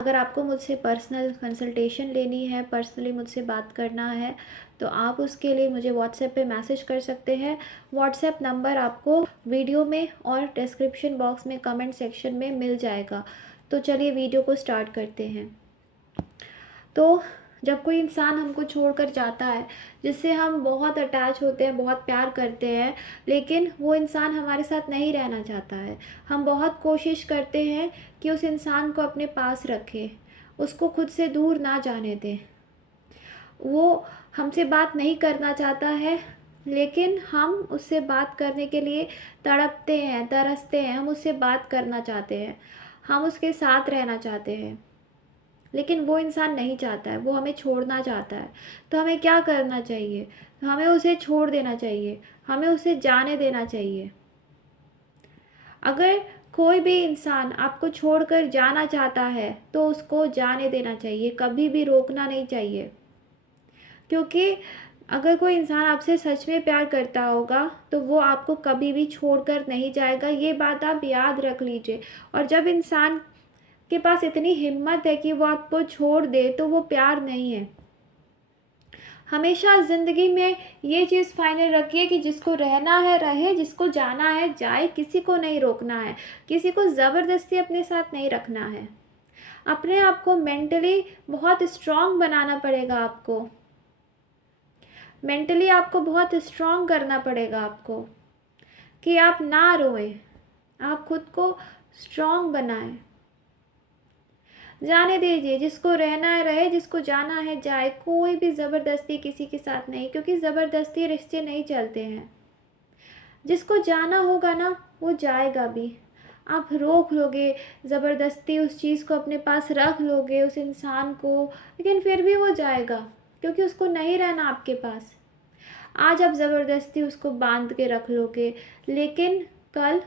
अगर आपको मुझसे पर्सनल कंसल्टेशन लेनी है, पर्सनली मुझसे बात करना है, तो आप उसके लिए मुझे व्हाट्सएप पे मैसेज कर सकते हैं। व्हाट्सएप नंबर आपको वीडियो में और डिस्क्रिप्शन बॉक्स में कमेंट सेक्शन में मिल जाएगा। तो चलिए वीडियो को स्टार्ट करते हैं। तो जब कोई इंसान हमको छोड़कर जाता है, जिससे हम बहुत अटैच होते हैं, बहुत प्यार करते हैं, लेकिन वो इंसान हमारे साथ नहीं रहना चाहता है। हम बहुत कोशिश करते हैं कि उस इंसान को अपने पास रखें, उसको खुद से दूर ना जाने दें। वो हमसे बात नहीं करना चाहता है, लेकिन हम उससे बात करने के लिए तड़पते हैं, तरसते हैं, हम उससे बात करना चाहते हैं, हम उसके साथ रहना चाहते हैं। लेकिन वो इंसान नहीं चाहता है, वो हमें छोड़ना चाहता है। तो हमें क्या करना चाहिए? हमें उसे छोड़ देना चाहिए, हमें उसे जाने देना चाहिए। अगर कोई भी इंसान आपको छोड़कर जाना चाहता है, तो उसको जाने देना चाहिए, कभी भी रोकना नहीं चाहिए। क्योंकि अगर कोई इंसान आपसे सच में प्यार करता होगा, तो वो आपको कभी भी छोड़कर नहीं जाएगा, ये बात आप याद रख लीजिए। और जब इंसान के पास इतनी हिम्मत है कि वो आपको छोड़ दे, तो वो प्यार नहीं है। हमेशा ज़िंदगी में ये चीज़ फाइनल रखिए कि जिसको रहना है रहे, जिसको जाना है जाए, किसी को नहीं रोकना है, किसी को ज़बरदस्ती अपने साथ नहीं रखना है। अपने आप को मेंटली बहुत स्ट्रॉन्ग बनाना पड़ेगा आपको। मेंटली आपको बहुत स्ट्रॉन्ग करना पड़ेगा आपको, कि आप ना रोएं, आप खुद को स्ट्रॉन्ग बनाएं। जाने दीजिए, जिसको रहना है रहे, जिसको जाना है जाए। कोई भी ज़बरदस्ती किसी के साथ नहीं, क्योंकि ज़बरदस्ती रिश्ते नहीं चलते हैं। जिसको जाना होगा ना, वो जाएगा भी। आप रोक लोगे, ज़बरदस्ती उस चीज़ को अपने पास रख लोगे, उस इंसान को, लेकिन फिर भी वो जाएगा, क्योंकि उसको नहीं रहना आपके पास। आज आप ज़बरदस्ती उसको बांध के रख लोगे, लेकिन कल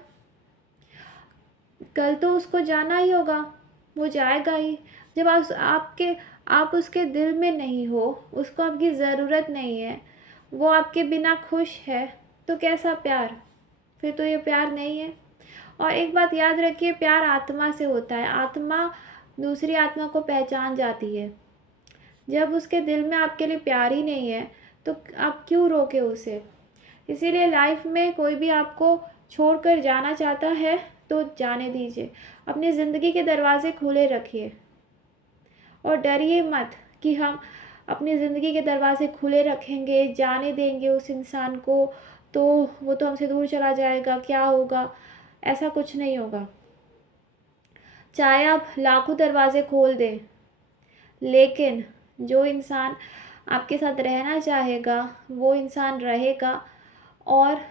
कल तो उसको जाना ही होगा, वो जाएगा ही। जब आप उसके दिल में नहीं हो, उसको आपकी ज़रूरत नहीं है, वो आपके बिना खुश है, तो कैसा प्यार? फिर तो ये प्यार नहीं है। और एक बात याद रखिए, प्यार आत्मा से होता है। आत्मा दूसरी आत्मा को पहचान जाती है। जब उसके दिल में आपके लिए प्यार ही नहीं है, तो आप क्यों रोके उसे? इसीलिए लाइफ में कोई भी आपको छोड़कर जाना चाहता है, तो जाने दीजिए। अपनी ज़िंदगी के दरवाज़े खुले रखिए और डरिए मत कि हम अपनी ज़िंदगी के दरवाज़े खुले रखेंगे, जाने देंगे उस इंसान को, तो वो तो हमसे दूर चला जाएगा, क्या होगा? ऐसा कुछ नहीं होगा। चाहे आप लाखों दरवाज़े खोल दें, लेकिन जो इंसान आपके साथ रहना चाहेगा, वो इंसान रहेगा। और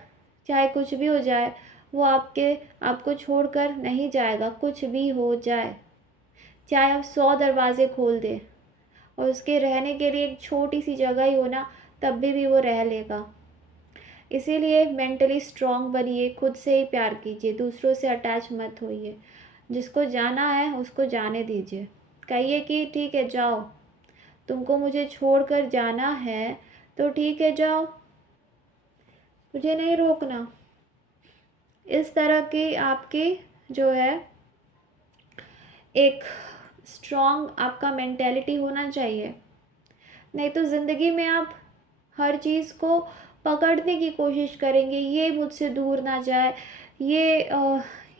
चाहे कुछ भी हो जाए, वो आपको छोड़कर नहीं जाएगा, कुछ भी हो जाए। चाहे आप 100 दरवाज़े खोल दें और उसके रहने के लिए एक छोटी सी जगह ही हो ना, तब भी वो रह लेगा। इसीलिए मेंटली स्ट्रॉन्ग बनिए, खुद से ही प्यार कीजिए, दूसरों से अटैच मत होइए। जिसको जाना है उसको जाने दीजिए। कहिए कि ठीक है जाओ, तुमको मुझे छोड़कर जाना है, तो ठीक है जाओ, मुझे नहीं रोकना। इस तरह की आपकी जो है एक स्ट्रॉन्ग आपका मेंटेलिटी होना चाहिए। नहीं तो ज़िंदगी में आप हर चीज़ को पकड़ने की कोशिश करेंगे, ये मुझसे दूर ना जाए, ये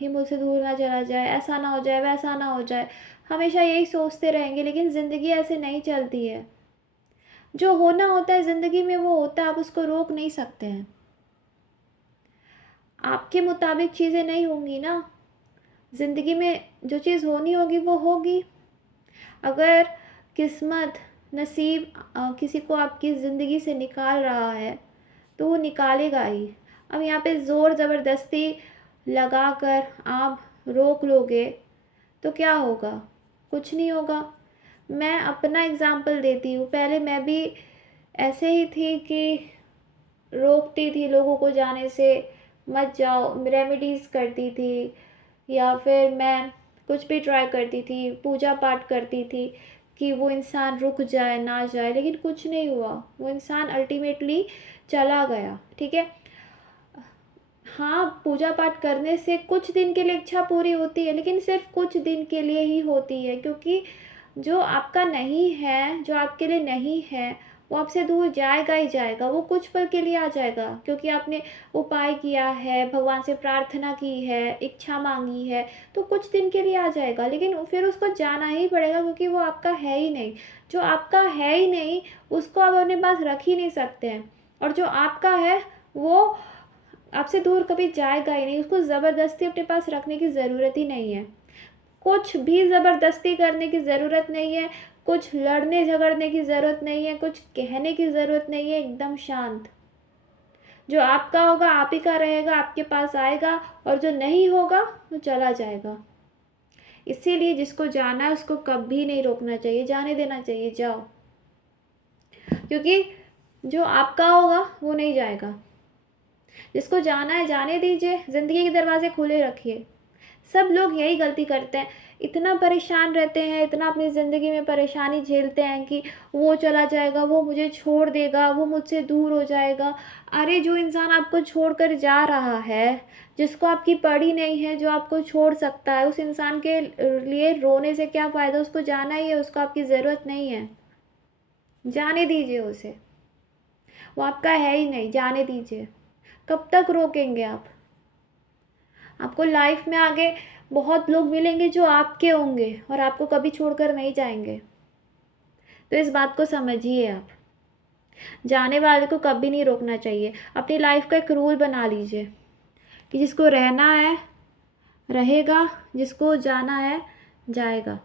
मुझसे दूर ना चला जाए, ऐसा ना हो जाए, वैसा ना हो जाए। हमेशा यही सोचते रहेंगे, लेकिन ज़िंदगी ऐसे नहीं चलती है। जो होना होता है ज़िंदगी में वो होता है, आप उसको रोक नहीं सकते हैं। आपके मुताबिक चीज़ें नहीं होंगी ना, ज़िंदगी में जो चीज़ होनी होगी वो होगी। अगर किस्मत, नसीब किसी को आपकी ज़िंदगी से निकाल रहा है, तो वो निकालेगा ही। अब यहाँ पे ज़ोर ज़बरदस्ती लगाकर आप रोक लोगे, तो क्या होगा? कुछ नहीं होगा। मैं अपना एग्ज़ाम्पल देती हूँ। पहले मैं भी ऐसे ही थी कि रोकती थी लोगों को जाने से, मत जाओ, रेमेडीज़ करती थी, या फिर मैं कुछ भी ट्राई करती थी, पूजा पाठ करती थी कि वो इंसान रुक जाए, ना जाए, लेकिन कुछ नहीं हुआ। वो इंसान अल्टीमेटली चला गया, ठीक है? हाँ, पूजा पाठ करने से कुछ दिन के लिए इच्छा पूरी होती है, लेकिन सिर्फ़ कुछ दिन के लिए ही होती है, क्योंकि जो आपका नहीं है, जो आपके लिए नहीं है, वो आपसे दूर जाएगा ही जाएगा। वो कुछ पल के लिए आ जाएगा, क्योंकि आपने उपाय किया है, भगवान से प्रार्थना की है, इच्छा माँगी है, तो कुछ दिन के लिए आ जाएगा, लेकिन फिर उसको जाना ही पड़ेगा, क्योंकि वो आपका है ही नहीं। जो आपका है ही नहीं, उसको आप अपने पास रख ही नहीं सकते हैं, और जो आपका है, वो आपसे दूर कभी जाएगा ही नहीं। उसको ज़बरदस्ती अपने पास रखने की ज़रूरत ही नहीं है। कुछ भी ज़बरदस्ती करने की ज़रूरत नहीं है, कुछ लड़ने झगड़ने की ज़रूरत नहीं है, कुछ कहने की ज़रूरत नहीं है, एकदम शांत। जो आपका होगा आप ही का रहेगा, आपके पास आएगा, और जो नहीं होगा वो चला जाएगा। इसीलिए जिसको जाना है उसको कभी नहीं रोकना चाहिए, जाने देना चाहिए, जाओ। क्योंकि जो आपका होगा वो नहीं जाएगा। जिसको जाना है जाने दीजिए, ज़िंदगी के दरवाजे खुले रखिए। सब लोग यही गलती करते हैं, इतना परेशान रहते हैं, इतना अपनी ज़िंदगी में परेशानी झेलते हैं कि वो चला जाएगा, वो मुझे छोड़ देगा, वो मुझसे दूर हो जाएगा। अरे जो इंसान आपको छोड़कर जा रहा है, जिसको आपकी पड़ी नहीं है, जो आपको छोड़ सकता है, उस इंसान के लिए रोने से क्या फ़ायदा। उसको जाना ही है, उसको आपकी ज़रूरत नहीं है, जाने दीजिए उसे। वो आपका है ही नहीं, जाने दीजिए। कब तक रोकेंगे आप? आपको लाइफ में आगे बहुत लोग मिलेंगे जो आपके होंगे और आपको कभी छोड़कर नहीं जाएंगे। तो इस बात को समझिए आप। जाने वाले को कभी नहीं रोकना चाहिए। अपनी लाइफ का एक रूल बना लीजिए कि जिसको रहना है रहेगा, जिसको जाना है जाएगा।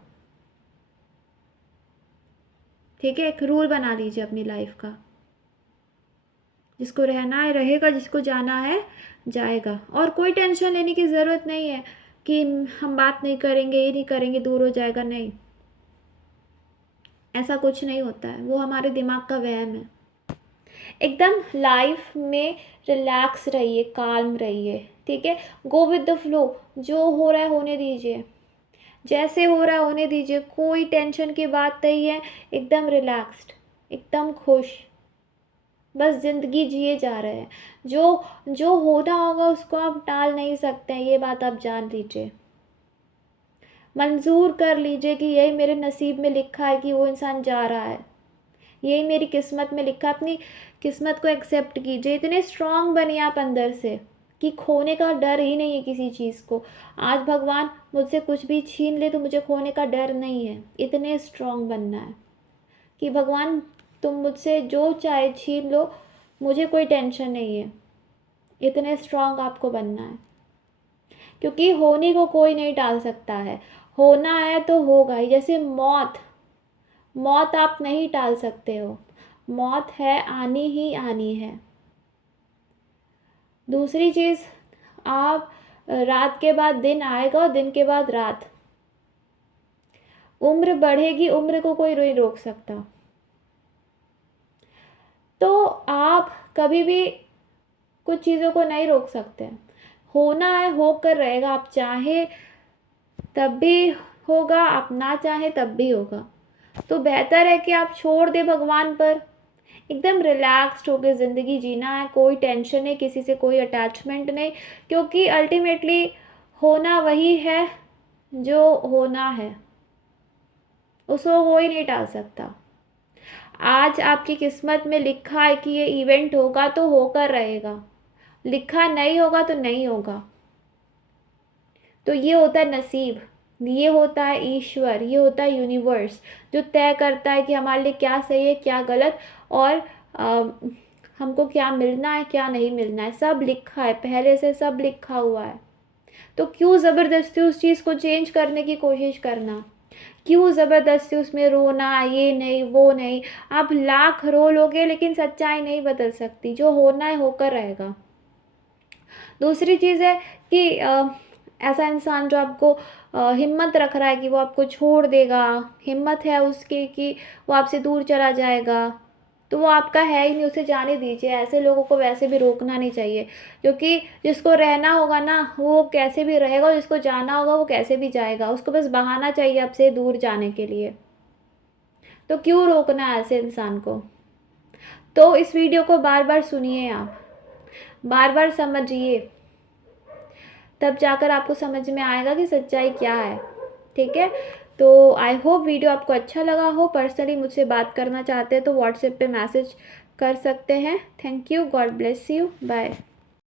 ठीक है, एक रूल बना लीजिए अपनी लाइफ का। जिसको रहना है रहेगा, जिसको जाना है जाएगा। और कोई टेंशन लेने की ज़रूरत नहीं है कि हम बात नहीं करेंगे, ये नहीं करेंगे, दूर हो जाएगा। नहीं, ऐसा कुछ नहीं होता है, वो हमारे दिमाग का वहम है। एकदम लाइफ में रिलैक्स रहिए, काल्म रहिए। ठीक है, गो विद द फ्लो। जो हो रहा है होने दीजिए, जैसे हो रहा है होने दीजिए, कोई टेंशन की बात नहीं है। एकदम रिलैक्स्ड, एकदम खुश, बस ज़िंदगी जिए जा रहे हैं। जो जो होना होगा उसको आप टाल नहीं सकते हैं, ये बात आप जान लीजिए। मंजूर कर लीजिए कि यही मेरे नसीब में लिखा है कि वो इंसान जा रहा है, यही मेरी किस्मत में लिखा। अपनी किस्मत को एक्सेप्ट कीजिए। इतने स्ट्रांग बनिए आप अंदर से कि खोने का डर ही नहीं है किसी चीज़ को। आज भगवान मुझसे कुछ भी छीन ले तो मुझे खोने का डर नहीं है। इतने स्ट्रांग बनना है कि भगवान तुम मुझसे जो चाहे छीन लो, मुझे कोई टेंशन नहीं है। इतने स्ट्रांग आपको बनना है, क्योंकि होने को कोई नहीं टाल सकता है। होना है तो होगा ही। जैसे मौत, मौत आप नहीं टाल सकते हो, मौत है, आनी ही आनी है। दूसरी चीज़, आप रात के बाद दिन आएगा और दिन के बाद रात। उम्र बढ़ेगी, उम्र को कोई नहीं रोक सकता। तो आप कभी भी कुछ चीज़ों को नहीं रोक सकते। होना है होकर रहेगा, आप चाहे तब भी होगा, आप ना चाहे तब भी होगा। तो बेहतर है कि आप छोड़ दें भगवान पर, एकदम रिलैक्स्ड होकर ज़िंदगी जीना है। कोई टेंशन नहीं, किसी से कोई अटैचमेंट नहीं, क्योंकि अल्टीमेटली होना वही है जो होना है, उसको कोई नहीं टाल सकता। आज आपकी किस्मत में लिखा है कि ये इवेंट होगा तो होकर रहेगा, लिखा नहीं होगा तो नहीं होगा। तो ये होता है नसीब, ये होता है ईश्वर, ये होता है यूनिवर्स, जो तय करता है कि हमारे लिए क्या सही है क्या गलत, और हमको क्या मिलना है क्या नहीं मिलना है। सब लिखा है पहले से, सब लिखा हुआ है। तो क्यों ज़बरदस्ती उस चीज़ को चेंज करने की कोशिश करना, क्यों ज़बरदस्ती उसमें रोना, ये नहीं वो नहीं। आप लाख रो लोगे लेकिन सच्चाई नहीं बदल सकती। जो होना है होकर रहेगा। दूसरी चीज़ है कि ऐसा इंसान जो आपको हिम्मत रख रहा है कि वो आपको छोड़ देगा, हिम्मत है उसकी कि वो आपसे दूर चला जाएगा, तो वो आपका है ही नहीं, उसे जाने दीजिए। ऐसे लोगों को वैसे भी रोकना नहीं चाहिए, क्योंकि जिसको रहना होगा ना वो कैसे भी रहेगा, और जिसको जाना होगा वो कैसे भी जाएगा। उसको बस बहाना चाहिए आपसे दूर जाने के लिए। तो क्यों रोकना है ऐसे इंसान को। तो इस वीडियो को बार बार सुनिए, आप बार बार समझिए। तब जाकर आपको समझ में आएगा कि सच्चाई क्या है। ठीक है, तो आई होप वीडियो आपको अच्छा लगा हो। पर्सनली मुझसे बात करना चाहते हैं तो व्हाट्सएप पे मैसेज कर सकते हैं। Thank you, God bless you, bye.